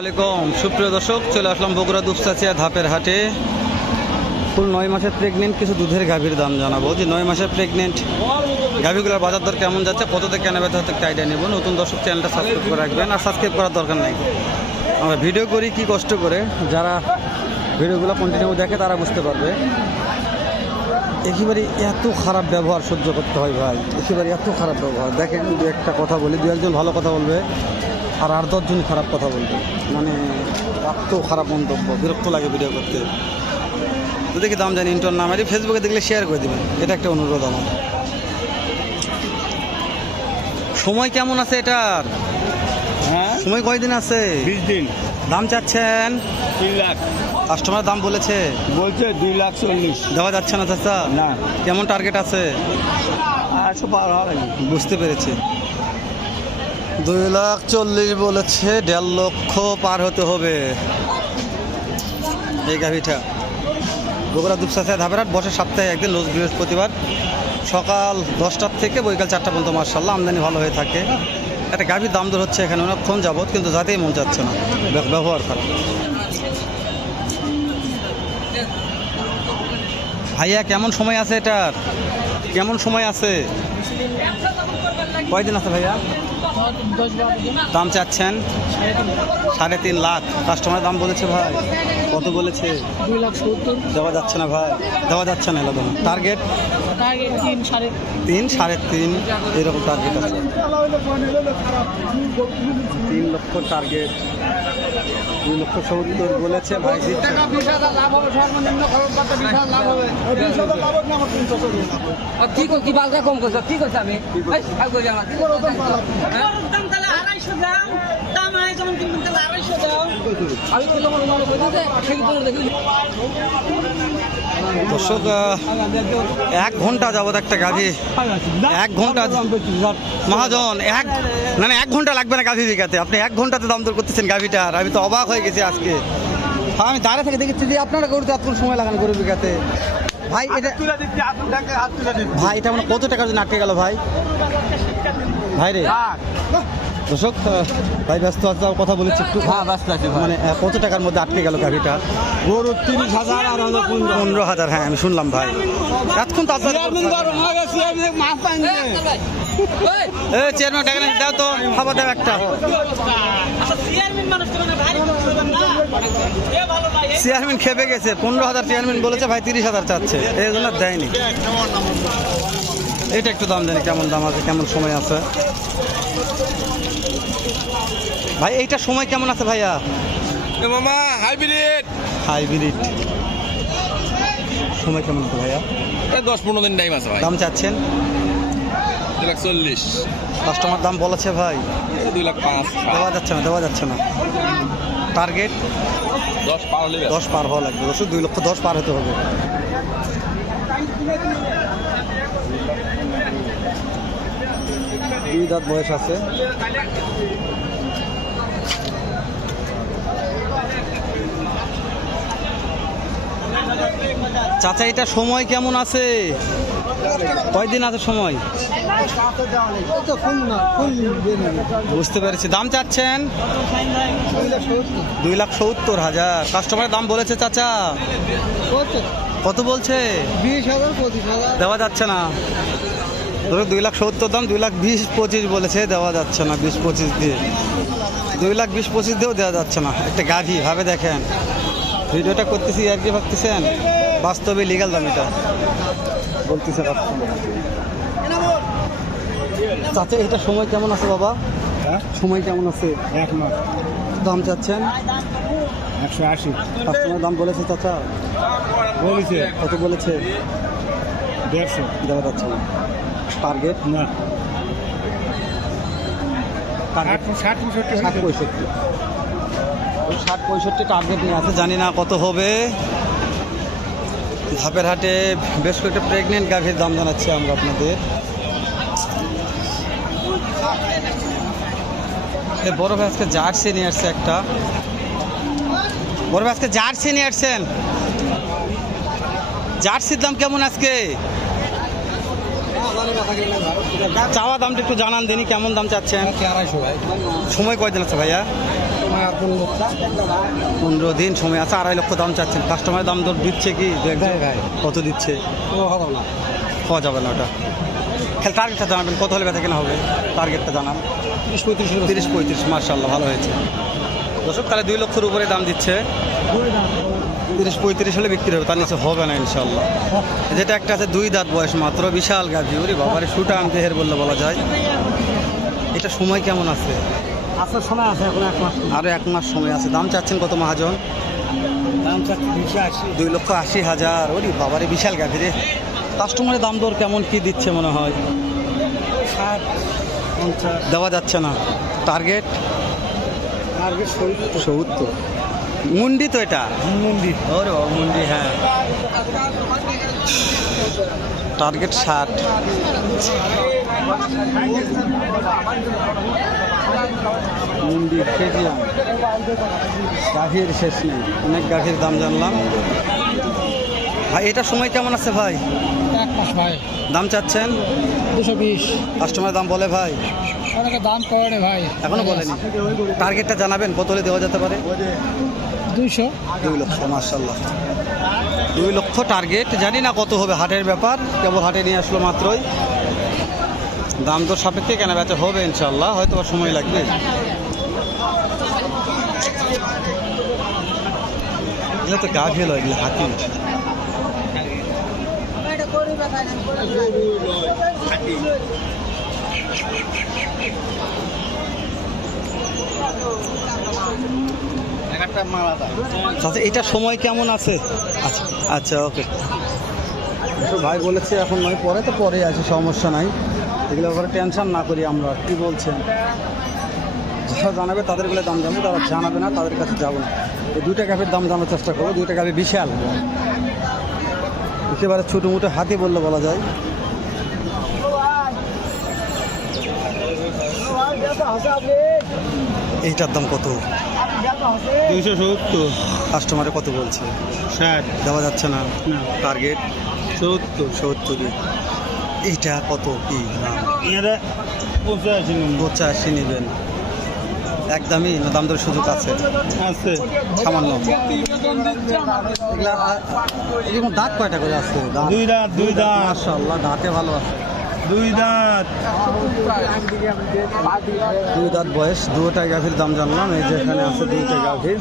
আলাইকুম সুপ্রিয় দর্শক, চলে আসলাম বগুড়া দুপচাচিয়া ধাপের হাটে। ফুল নয় মাসের প্রেগনেন্ট কিছু দুধের গাভীর দাম জানাব। যে নয় মাসের প্রেগনেন্ট গাভীগুলোর বাজার দর কেমন যাচ্ছে কততে কেনা বেচা হতে আইডিয়া নেব। নতুন দর্শক চ্যানেলটা সাবস্ক্রাইব করে রাখবেন। আর সাবস্ক্রাইব করার দরকার নেই। আমরা ভিডিও করি, কি কষ্ট করে? যারা ভিডিওগুলো কন্টিনিউ দেখে, তারা বুঝতে পারবে। একেবারে এত খারাপ ব্যবহার সহ্য করতে হয় ভাই। একেবারে এত খারাপ ব্যবহার। দেখেন, দু একটা কথা বলি, দু একজন ভালো কথা বলবে। আর আর দশজন খারাপ কথা বলবে। মানে এত খারাপ মন্তব্য বিরক্ত লাগে ভিডিও করতে। তো দেখি দাম জানি ইন্টার নাম আছে ফেসবুকে দেখলে শেয়ার করে দেবেন। এটা একটা অনুরোধ আমার। সময় কেমন আছে এটার? হ্যাঁ? সময় কয়দিন আছে? বিশ দিন। দাম চাচ্ছেন? তিন লাখ। কাস্টমার দাম বলেছে? বলছে দুই লাখ চল্লিশ। দেওয়া যাচ্ছে না চাচা? না। কেমন টার্গেট আছে? আটশো পার হবে। বুঝতে পেরেছি। দুই লাখ চল্লিশ বলেছে, দেড় লক্ষ পার হতে হবে। এই গাভিটা। বগুড়া দুপসাথে ধাপেরহাট, বসে সপ্তাহে একদিন রোজ বৃহস্পতিবার। সকাল দশটার থেকে বৈকাল চারটা পর্যন্ত মার্শাল্লাহ আমদানি ভালো হয়ে থাকে। একটা গাভীর দাম দর হচ্ছে এখানে অনেকক্ষণ যাবৎ, কিন্তু যাতেই মন যাচ্ছে না। ব্য- ব্যবহার খারাপ। ভাইয়া, কেমন সময় আছে এটার? কেমন সময় আছে? কয়দিন আছে ভাইয়া? দাম চাচ্ছেন? সাড়ে তিন লাখ। কাস্টমার দাম বলেছে ভাই। কত বলেছে? দুই লাখ সত্তর। দেওয়া যাচ্ছে না ভাই। দেওয়া যাচ্ছে না এলাকা টার্গেট টার্গেট তিন সাড়ে তিন সাড়ে তিন। এরকম টার্গেট আছে। তিন লক্ষ টার্গেট দুই লক্ষ সত্তর বলেছে ভাই। কি করছি বালকা কম করছ? কি করছি আমি? হ্যাঁ? দাম তাহলে আড়াইশো দাম দাম আয় যেমন কিনবেন তাহলে আড়াইশো দাম আমি তো তোমার মনে করছি যে সে দেখি দর্শক এক ঘণ্টা যাবত একটা গাভী এক ঘণ্টা মহাজন এক মানে এক ঘণ্টা লাগবে না গাভী বিকাতে আপনি এক ঘন্টাতে দাম দর করতেছেন গাভীটার আমি তো অবাক হয়ে গেছি আজকে। হ্যাঁ, আমি দাঁড়িয়ে থেকে দেখেছি যে আপনারা গরুতে এতক্ষণ সময় লাগান গরু বিকাতে ভাই এটা ভাই এটা মানে কত টাকার জন্য আটকে গেল ভাই? ভাই রে। দর্শক ভাই ব্যস্ত আছে কথা বলেছি একটু। হ্যাঁ ব্যস্ত আছি মানে কত টাকার মধ্যে আটকে গেল গাভীটা গরু তিরিশ হাজার আর পনেরো পনেরো হাজার হ্যাঁ আমি শুনলাম ভাই। এতক্ষণ তো চেয়ারম্যান টাকা দাও তো খাবার দাও একটা। আচ্ছা চেয়ারম্যান মানুষ তো মানে খেপে গেছে পনেরো হাজার চেয়ারম্যান বলেছে ভাই তিরিশ হাজার চাচ্ছে। এই জন্য আর দেয়নি। এটা একটু দাম জানি কেমন দাম আছে কেমন সময় আছে? ভাই এইটা সময় কেমন আছে ভাইয়া? মামা হাইব্রিড হাইব্রিড সময় কেমন আছে ভাইয়া? দশ পনেরো দিন টাইম আছে ভাই। দাম চাচ্ছেন? দুই লাখ চল্লিশ। কাস্টমার দাম বলেছে ভাই। দুই লাখ পাঁচ। দেওয়া যাচ্ছে না দেওয়া যাচ্ছে না। টার্গেট দশ পার হলে দশ পার হওয়া লাগবে। অবশ্যই দুই লক্ষ দশ পার হতে হবে। দুই দাঁত বয়স আছে। চাচা এটা সময় কেমন আছে? কয়দিন আছে সময়? বুঝতে পেরেছি। দাম চাচ্ছেন? দুই লাখ সত্তর হাজার। কাস্টমারের দাম বলেছে চাচা। কত বলছে? বিশ হাজার হাজার। দেওয়া যাচ্ছে না। ধরো দুই লাখ সত্তর দাম দুই লাখ বিশ পঁচিশ বলেছে দেওয়া যাচ্ছে না বিশ পঁচিশ দিয়ে। দুই লাখ বিশ পঁচিশ দিয়েও দেওয়া যাচ্ছে না। একটা গাভী ভাবে দেখেন। ভিডিওটা করতেছি আর কি ভাবতেছেন বাস্তবে লিগাল দাম এটা। বলতেছে। চাচা এটা সময় কেমন আছে বাবা? সময় কেমন আছে? এক মাস। দাম চাচ্ছেন? একশো আশি। কাস্টমার দাম বলেছে চাচা। বলেছে। কত বলেছে? দেড়শো। দেওয়া যাচ্ছে না। টার্গেট না। ষাট পঁয়ষট্টি। ষাট পঁয়ষট্টি। ষাট পঁয়ষট্টি টার্গেট নিয়ে আছে জানি না কত হবে। ধাপের হাটে বেশ কয়েকটা প্রেগনেন্ট গাভীর দাম জানাচ্ছি আমরা আপনাদের। বড় ভাই আজকে জার্সি নিয়ে আসছে একটা। বড় ভাই আজকে জার্সি নিয়ে আসছেন। জার্সির দাম কেমন আজকে? চাওয়া দামটা একটু জানান দিনই কেমন দাম চাচ্ছেন? সময় কয়দিন আছে ভাইয়া? পনেরো দিন সময় আছে আড়াই লক্ষ দাম চাচ্ছেন। কাস্টমারের দাম দর দিচ্ছে কি। কত দিচ্ছে? ও হবে না। পাওয়া যাবে না ওটা। খেলে টার্গেটটা জানাবেন কত হলে বেচা কেনা হবে? টার্গেটটা জানান। তিরিশ পঁয়ত্রিশ তিরিশ পঁয়ত্রিশ মার্শাল্লাহ ভালো হয়েছে। দর্শক তাহলে দুই লক্ষের উপরে দাম দিচ্ছে। তিরিশ পঁয়ত্রিশ হলে বিক্রি হবে তার নিচে হবে না ইনশাল্লাহ যেটা একটা আছে দুই দাঁত বয়স মাত্র বিশাল গাভি। ওরে বাবারে শুটা আনতে হের বললে বলা যায়। এটা সময় কেমন আছে? আসার সময় আছে এখন এক মাস। আরও এক মাস সময় আছে। দাম চাচ্ছেন কত মহাজন? দাম চাচ্ছি দুই লক্ষ আশি হাজার। ওরে বাবারে বিশাল গাভি রে। কাস্টমারের দাম দর কেমন কি দিচ্ছে মনে হয়? দেওয়া যাচ্ছে না। টার্গেট? সত্তর মুন্ডি তো এটা? মন্দির ওরে মুন্ডি হ্যাঁ। টার্গেট ষাট। মুন্ডি কেজিয়াম গাভীর শেষ নেই। অনেক গাভীর দাম জানলাম। ভাই এটা সময় কেমন আছে ভাই? এক মাস ভাই। দাম চাচ্ছেন? দুশো বিশ। কাস্টমার দাম বলে ভাই। অনেকে দাম করে ভাই। এখনও বলেনি। টার্গেটটা জানাবেন কত হলে দেওয়া যেতে পারে? দুইশো। দুই লক্ষ মার্শাল্লাহ দুই লক্ষ টার্গেট জানি না কত হবে হাটের ব্যাপার কেবল হাটে নিয়ে আসলো মাত্রই। দাম তো সাপেক্ষে কেনা বেচা হবে ইনশাল্লাহ হয়তো বা সময় লাগবে। এগুলো তো গা ঘেলো এগুলো হাতি। আচ্ছা এটা সময় কেমন আছে? আচ্ছা আচ্ছা ওকে। ভাই বলেছে এখন নয়, পরে তো পরে আছে, সমস্যা নাই। এগুলো ব্যাপারে টেনশন না করি আমরা, কি বলছেন? যারা জানাবে তাদেরগুলো দাম জানব তারা জানাবে না তাদের কাছে যাব না। দুইটা ক্যাফের দাম জানার চেষ্টা করব, দুইটা ক্যাফে বিশাল। একেবারে ছোটো মোটো হাতি বললে বলা যায়। এইটার দাম কত? দুইশো সত্তর। কাস্টমারে কত বলছে? ষাট। দেওয়া যাচ্ছে না। টার্গেট? সত্তর। সত্তরই এইটা কত কি? নম্বর পঁচাশি নেবেন। একদমই দাম দরের সুযোগ আছে। আছে। সামান্য। এরকম দাঁত কয়টা করে আছে? দুই দাঁত দুই দাঁত। মাশাআল্লাহ দাঁতে ভালো আছে। দুই দাঁত। দুই দাঁত বয়স দুটা গাভীর দাম জানলাম এই যে এখানে আছে দুইটা গাভীর।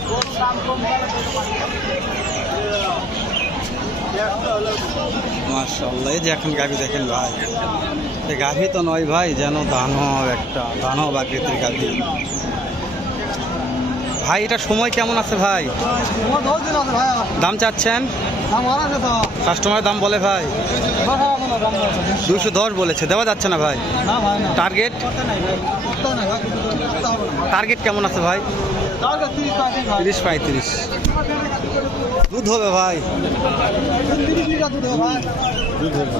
মাশাআল্লাহ এই যে এখন গাভী দেখেন ভাই। গাভী তো নয় ভাই যেন দানব একটা দানব আকৃতির গাভী। ভাই এটা সময় কেমন আছে ভাই? দাম চাচ্ছেন? কাস্টমারের দাম বলে ভাই। দুশো দশ বলেছে দেওয়া যাচ্ছে না ভাই? টার্গেট টার্গেট কেমন আছে ভাই? তিরিশ পঁয়ত্রিশ দুধ হবে ভাই। দুধ হবে।